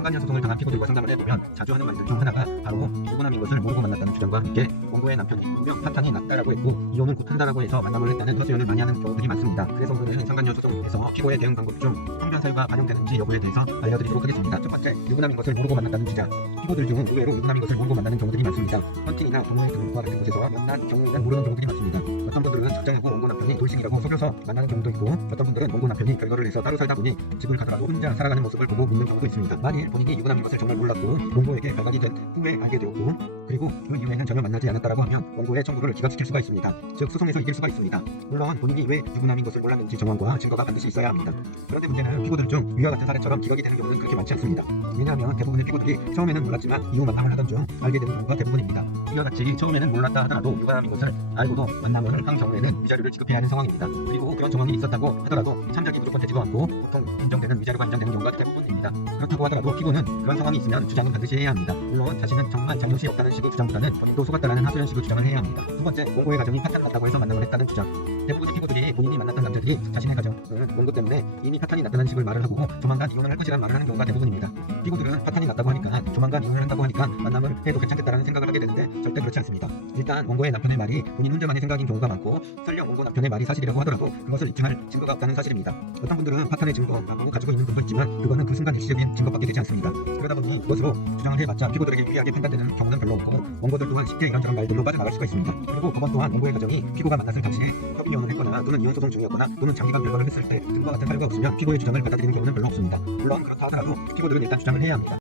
상간녀 소송을 당한 피고들과 상담을 해보면 자주 하는 말들 중 하나가 바로 유부남인 것을 모르고 만났다는 주장과 함께 원고의 남편이 분명 파탄이 났다라고 했고 이혼은 곧 한다라고 해서 만남을 했다는 헛소연을 많이 하는 경우들이 많습니다. 그래서 오늘은 상간녀 소송에서 피고의 대응 방법 중 항변 사유가 반영되는지 여부에 대해서 알려드리도록 하겠습니다. 첫 번째, 유부남인 것을 모르고 만났다는 주장. 피고들 중 의외로 유부남인 것을 모르고 만나는 경우들이 많습니다. 헌팅이나 부모의 등과 같은 곳에서 만난 경우는 모르는 경우들이 많습니다. 어떤 분들은 적장이고 원고 남편이 돌싱이라고 속여서 만나는 경우도 있고, 어떤 분들은 원고 남편이 결혼을 해서 따로 살다 보니 집을 가더라도 혼자 살아가는 모습을 보고 믿는 경우도 있습니다. 만일 본인이 유부남인 것을 정말 몰랐고 원고에게 발각이 된 후에 알게 되었고, 그리고 그 이후에는 전혀 만나지 않았다라고 하면 원고의 청구를 기각시킬 수가 있습니다. 즉 소송에서 이길 수가 있습니다. 물론 본인이 왜 유부남인 것을 몰랐는지 정황과 증거가 반드시 있어야 합니다. 그런데 문제는 피고들 중 위와 같은 사례처럼 기각이 되는 경우는 그렇게 많지 않습니다. 왜냐하면 대부분의 피고들이 처음에는 몰랐지만 이후 만남을 하던 중 알게 되는 경우가 대부분입니다. 이와 같이 처음에는 몰랐다 하더라도 유부남인 것을 알고도 만남을 한 경우에는 위자료를 지급해야 하는 상황입니다. 그리고 그런 정황이 있었다고 하더라도 참작이 무조건 되지도 않고 보통 인정되는 위자료가 인정되는 경우가 대부분입니다. 그렇다고 하더라도 피고는 그런 상황이 있으면 주장은 반드시 해야 합니다. 물론 자신은 정말 잘못이 없다는 식의 주장보다는 본인도 속았다는 하소연 식의 주장을 해야 합니다. 두 번째, 원고의 가정이 파탄 났다고 해서 만남을 했다는 주장. 대부분의 피고들이 본인이 만났던 남자들이 자신의 가정은 원고 때문에 이미 파탄이 났다는 식을 말을 하고 조만간 이혼을 할 것이라는 말을 하는 경우가 대부분입니다. 피고들은 파탄이 났다고 하니까 조만간 이혼을 한다고 하니까 만남을 해도 괜찮겠다라는 생각을 하게 되는데 절대 그렇지 않습니다. 일단 원고의 남편의 말이 본인 혼자만의 생각인 경우가 많고, 설령 원고 남편의 말이 사실이라고 하더라도 그것을 입증할 증거가 없다는 사실입니다. 어떤 분들은 파탄의 증거라고 가지고 있는 분도 있지만 그거는 그 순간 일시적인 증거밖에 되지 않습니다. 그러다 보니 그것으로 주장을 해봤자 피고들에게 유리하게 판단되는 경우는 별로 없고, 원고들 또한 쉽게 이런저런 말들로 빠져나갈 수가 있습니다. 그리고 법원 또한 원고의 가정이 피고가 만났을 당시에 협의이혼을 했거나 또는 이혼 소송 중이었거나 또는 장기간 별거를 했을 때 등과 같은 사유가 없으면 피고의 주장을 받아들이는 경우는 별로 없습니다. 물론 그렇다 하더라도 피고들은 일단 주장을 해야 합니다.